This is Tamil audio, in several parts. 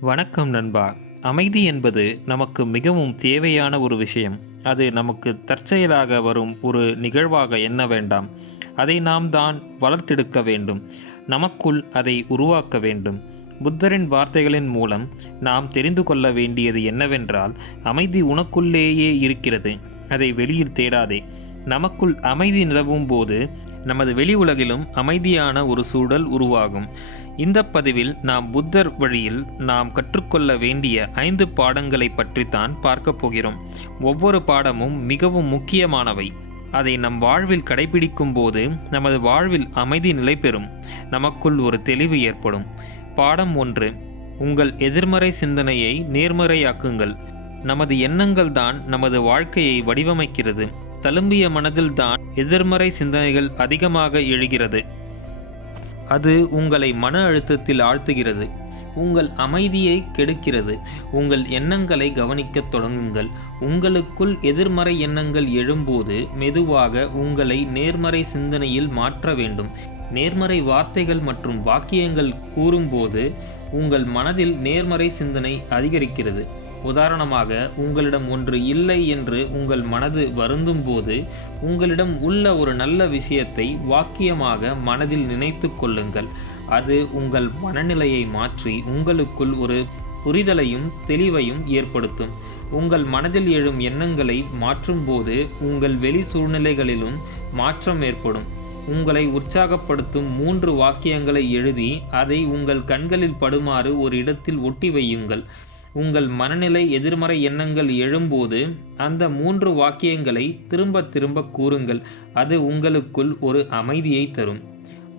வணக்கம் நண்பா. அமைதி என்பது நமக்கு மிகவும் தேவையான ஒரு விஷயம். அது நமக்கு தற்செயலாக வரும் ஒரு நிகழ்வாக எண்ண வேண்டாம். அதை நாம் தான் வளர்த்தெடுக்க வேண்டும். நமக்குள் அதை உருவாக்க வேண்டும். புத்தரின் வார்த்தைகளின் மூலம் நாம் தெரிந்து கொள்ள வேண்டியது என்னவென்றால் அமைதி உனக்குள்ளேயே இருக்கிறது. அதை வெளியில் தேடாதே. நமக்குள் அமைதி நிலவும் போது நமது வெளி உலகிலும் அமைதியான ஒரு சூழல் உருவாகும். இந்த பதிவில் நாம் புத்தர் வழியில் நாம் கற்றுக்கொள்ள வேண்டிய ஐந்து பாடங்களை பற்றித்தான் பார்க்கப் போகிறோம். ஒவ்வொரு பாடமும் மிகவும் முக்கியமானவை. அதை நம் வாழ்வில் கடைபிடிக்கும் போது நமது வாழ்வில் அமைதி நிலை பெறும். நமக்குள் ஒரு தெளிவு ஏற்படும். பாடம் ஒன்று உங்கள் எதிர்மறை சிந்தனையை நேர்மறையாக்குங்கள். நமது எண்ணங்கள் தான் நமது வாழ்க்கையை வடிவமைக்கிறது. தழும்பிய மனதில்தான் எதிர்மறை சிந்தனைகள் அதிகமாக எழுகிறது. அது உங்களை மன அழுத்தத்தில் ஆழ்த்துகிறது. உங்கள் அமைதியை கெடுக்கிறது. உங்கள் எண்ணங்களை கவனிக்கத் தொடங்குங்கள். உங்களுக்குள் எதிர்மறை எண்ணங்கள் எழும்போது மெதுவாக உங்களை நேர்மறை சிந்தனையில் மாற்ற வேண்டும். நேர்மறை வார்த்தைகள் மற்றும் வாக்கியங்கள் கூறும்போது உங்கள் மனதில் நேர்மறை சிந்தனை அதிகரிக்கிறது. உதாரணமாக உங்களிடம் ஒன்று இல்லை என்று உங்கள் மனது வருந்தும் போது உங்களிடம் உள்ள ஒரு நல்ல விஷயத்தை வாக்கியமாக மனதில் நினைத்து கொள்ளுங்கள். அது உங்கள் மனநிலையை மாற்றி உங்களுக்குள் ஒரு புரிதலையும் தெளிவையும் ஏற்படுத்தும். உங்கள் மனதில் எழும் எண்ணங்களை மாற்றும்போது உங்கள் வெளி சூழ்நிலைகளிலும் மாற்றம் ஏற்படும். உங்களை உற்சாகப்படுத்தும் மூன்று வாக்கியங்களை எழுதி அதை உங்கள் கண்களில் படுமாறு ஒரு இடத்தில் ஒட்டி வையுங்கள். உங்கள் மனநிலை எதிர்மறை எண்ணங்கள் எழும்போது அந்த மூன்று வாக்கியங்களை திரும்ப திரும்ப கூறுங்கள். அது உங்களுக்குள் ஒரு அமைதியை தரும்.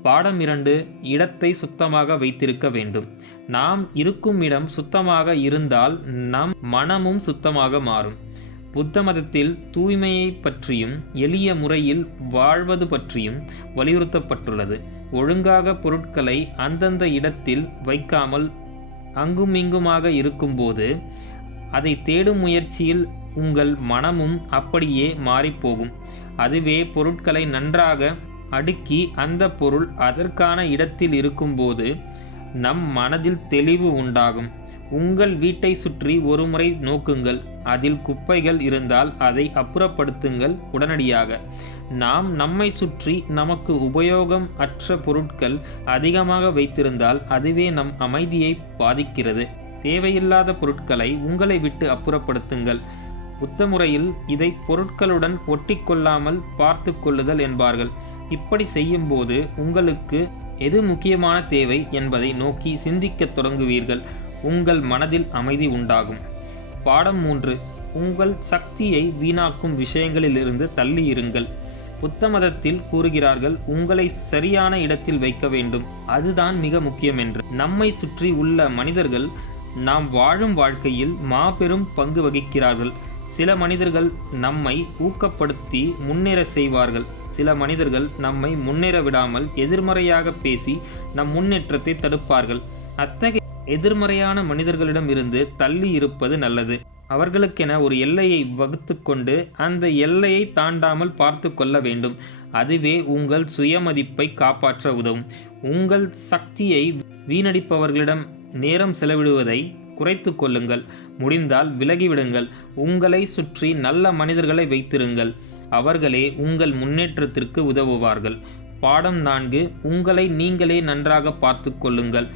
பாடம் இரண்டு இடத்தை சுத்தமாக வைத்திருக்க வேண்டும். நாம் இருக்கும் இடம் சுத்தமாக இருந்தால் நம் மனமும் சுத்தமாக மாறும். புத்த மதத்தில் தூய்மையை பற்றியும் எளிய முறையில் வாழ்வது பற்றியும் வலியுறுத்தப்பட்டுள்ளது. ஒழுங்காக பொருட்களை அந்தந்த இடத்தில் வைக்காமல் அங்குமிங்குமாக இருக்கும்போது அதை தேடும் முயற்சியில் உங்கள் மனமும் அப்படியே மாறிப்போகும். அதுவே பொருட்களை நன்றாக அடுக்கி அந்த பொருள் அதற்கான இடத்தில் இருக்கும்போது நம் மனதில் தெளிவு உண்டாகும். உங்கள் வீட்டை சுற்றி ஒருமுறை நோக்குங்கள். அதில் குப்பைகள் இருந்தால் அதை அப்புறப்படுத்துங்கள் உடனடியாக. நாம் நம்மை சுற்றி நமக்கு உபயோகம் அற்ற பொருட்கள் அதிகமாக வைத்திருந்தால் அதுவே நம் அமைதியை பாதிக்கிறது. தேவையில்லாத பொருட்களை உங்களை விட்டு அப்புறப்படுத்துங்கள். புத்த முறையில் இதை பொருட்களுடன் ஒட்டிக்கொள்ளாமல் பார்த்து கொள்ளுதல் என்பார்கள். இப்படி செய்யும்போது உங்களுக்கு எது முக்கியமான தேவை என்பதை நோக்கி சிந்திக்கத் தொடங்குவீர்கள். உங்கள் மனதில் அமைதி உண்டாகும். பாடம் மூன்று. உங்கள் சக்தியை வீணாக்கும் விஷயங்களிலிருந்து தள்ளி இருங்கள் புத்த மதத்தில் கூறுகிறார்கள் உங்களை சரியான இடத்தில் வைக்க வேண்டும். அதுதான் மிக முக்கியம் என்று. நம்மை சுற்றி உள்ள மனிதர்கள் நாம் வாழும் வாழ்க்கையில் மாபெரும் பங்கு வகிக்கிறார்கள். சில மனிதர்கள் நம்மை ஊக்கப்படுத்தி முன்னேற செய்வார்கள். சில மனிதர்கள் நம்மை முன்னேற விடாமல் எதிர்மறையாக பேசி நம் முன்னேற்றத்தை தடுப்பார்கள். அத்தகைய எதிர்மறையான மனிதர்களிடம் இருந்து தள்ளி இருப்பது நல்லது. அவர்களுக்கென ஒரு எல்லையை வகுத்து கொண்டு அந்த எல்லையை தாண்டாமல் பார்த்து கொள்ள வேண்டும். அதுவே உங்கள் சுயமதிப்பை காப்பாற்ற உதவும். உங்கள் சக்தியை வீணடிப்பவர்களிடம் நேரம் செலவிடுவதை குறைத்து கொள்ளுங்கள். முடிந்தால் விலகிவிடுங்கள். உங்களை சுற்றி நல்ல மனிதர்களை வைத்திருங்கள். அவர்களே உங்கள் முன்னேற்றத்திற்கு உதவுவார்கள். பாடம் நான்கு. உங்களை நீங்களே நன்றாக பார்த்து கொள்ளுங்கள்.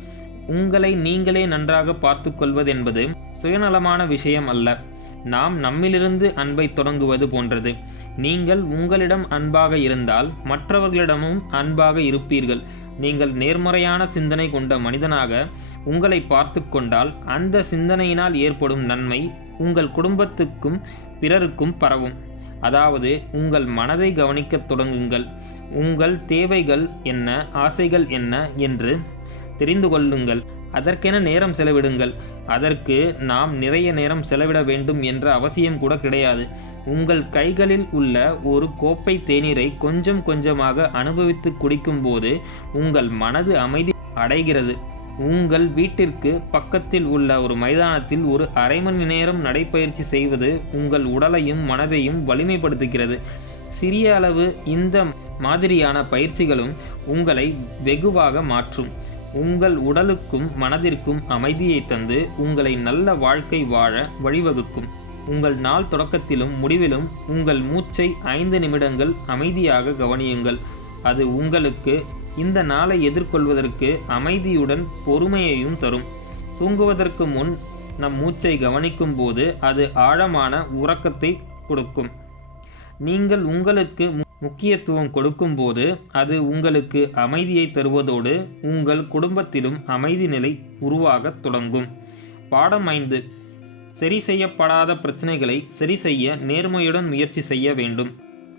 உங்களை நீங்களே நன்றாக பார்த்து கொள்வதென்பது சுயநலமான விஷயம் அல்ல. நாம் நம்மிலிருந்து அன்பை தொடங்குவது போன்றது. நீங்கள் உங்களிடம் அன்பாக இருந்தால் மற்றவர்களிடமும் அன்பாக இருப்பீர்கள். நீங்கள் நேர்மறையான சிந்தனை கொண்ட மனிதனாக உங்களை பார்த்து கொண்டால் அந்த சிந்தனையினால் ஏற்படும் நன்மை உங்கள் குடும்பத்துக்கும் பிறருக்கும் பரவும். அதாவது உங்கள் மனதை கவனிக்கத் தொடங்குங்கள். உங்கள் தேவைகள் என்ன ஆசைகள் என்ன என்று தெரிந்து கொள்ளுங்கள். அதற்கென நேரம் செலவிடுங்கள். அதற்கு நாம் நிறைய நேரம் செலவிட வேண்டும் என்ற அவசியம் கூட கிடையாது. உங்கள் கைகளில் உள்ள ஒரு கோப்பை தேநீரை கொஞ்சம் கொஞ்சமாக அனுபவித்து குடிக்கும்போது உங்கள் மனது அமைதி அடைகிறது. உங்கள் வீட்டிற்கு பக்கத்தில் உள்ள ஒரு மைதானத்தில் ஒரு அரை மணி நேரம் நடைப்பயிற்சி செய்வது உங்கள் உடலையும் மனதையும் வலிமைப்படுத்துகிறது. சிறிய அளவு இந்த மாதிரியான பயிற்சிகளும் உங்களை வெகுவாக மாற்றும். உங்கள் உடலுக்கும் மனதிற்கும் அமைதியை தந்து உங்களை நல்ல வாழ்க்கை வாழ வழிவகுக்கும். உங்கள் நாள் தொடக்கத்திலும் முடிவிலும் உங்கள் மூச்சை ஐந்து நிமிடங்கள் அமைதியாக கவனியுங்கள். அது உங்களுக்கு இந்த நாளை எதிர்கொள்வதற்கு அமைதியுடன் பொறுமையையும் தரும். தூங்குவதற்கு முன் நம் மூச்சை கவனிக்கும் போது அது ஆழமான உறக்கத்தை கொடுக்கும். நீங்கள் உங்களுக்கு முக்கியத்துவம் கொடுக்கும்போது அது உங்களுக்கு அமைதியை தருவதோடு உங்கள் குடும்பத்திலும் அமைதி நிலை உருவாகத் தொடங்கும். பாடம் ஐந்து. சரி செய்யப்படாத பிரச்சனைகளை சரி செய்ய நேர்மையுடன் முயற்சி செய்ய வேண்டும்.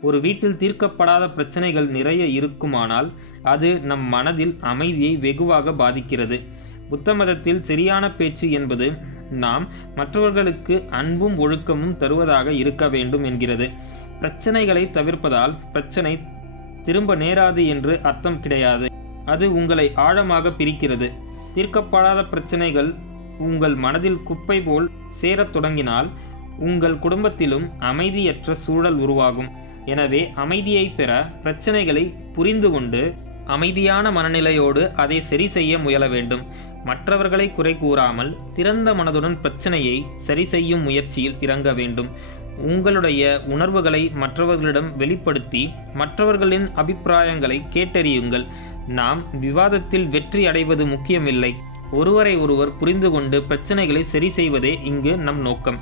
ஒரு வீட்டில் தீர்க்கப்படாத பிரச்சனைகள் நிறைய இருக்குமானால் அது நம் மனதில் அமைதியை வெகுவாக பாதிக்கிறது. புத்த மதத்தில் சரியான பேச்சு என்பது நாம் மற்றவர்களுக்கு அன்பும் ஒழுக்கமும் தருவதாக இருக்க வேண்டும் என்கிறது. பிரச்சனைகளை தவிர்ப்பதால் பிரச்சனை திரும்ப நேராது என்று அர்த்தம் கிடையாது. அது உங்களை ஆழமாக பிரிக்கிறது. தீர்க்கப்படாத பிரச்சனைகள் உங்கள் மனதில் குப்பை போல் சேரத் தொடங்கினால் உங்கள் குடும்பத்திலும் அமைதியற்ற சூழல் உருவாகும். எனவே அமைதியை பெற பிரச்சனைகளை புரிந்து கொண்டு அமைதியான மனநிலையோடு அதை சரி செய்ய முயல வேண்டும். மற்றவர்களை குறை கூறாமல் திறந்த மனதுடன் பிரச்சனையை சரி செய்யும் முயற்சியில் இறங்க வேண்டும். உங்களுடைய உணர்வுகளை மற்றவர்களிடம் வெளிப்படுத்தி மற்றவர்களின் அபிப்பிராயங்களை கேட்டறியுங்கள். நாம் விவாதத்தில் வெற்றி அடைவது முக்கியமில்லை. ஒருவரை ஒருவர் புரிந்து கொண்டு பிரச்சனைகளை சரி செய்வதே இங்கு நம் நோக்கம்.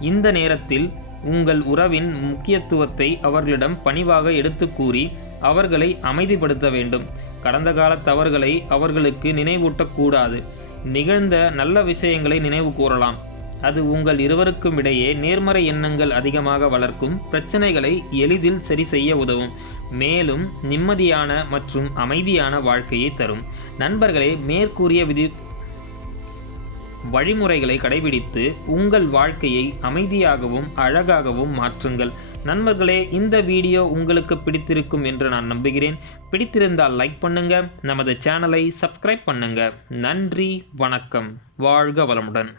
இந்த நேரத்தில் உங்கள் உறவின் முக்கியத்துவத்தை அவர்களிடம் பணிவாக எடுத்து கூறி அவர்களை அமைதிப்படுத்த வேண்டும். கடந்த கால தவறுகளை அவர்களுக்கு நினைவூட்டக்கூடாது. நிகழ்ந்த நல்ல விஷயங்களை நினைவு கூறலாம். அது உங்கள் இருவருக்கும் இடையே நேர்மறை எண்ணங்கள் அதிகமாக வளர்க்கும் பிரச்சனைகளை எளிதில் சரி செய்ய உதவும். மேலும் நிம்மதியான மற்றும் அமைதியான வாழ்க்கையை தரும். நண்பர்களே மேற்கூறிய விதி வழிமுறைகளை கடைபிடித்து உங்கள் வாழ்க்கையை அமைதியாகவும் அழகாகவும் மாற்றுங்கள். நண்பர்களே இந்த வீடியோ உங்களுக்கு பிடித்திருக்கும் என்று நான் நம்புகிறேன். பிடித்திருந்தால் லைக் பண்ணுங்க நமது சேனலை சப்ஸ்கிரைப் பண்ணுங்க. நன்றி வணக்கம். வாழ்க வளமுடன்.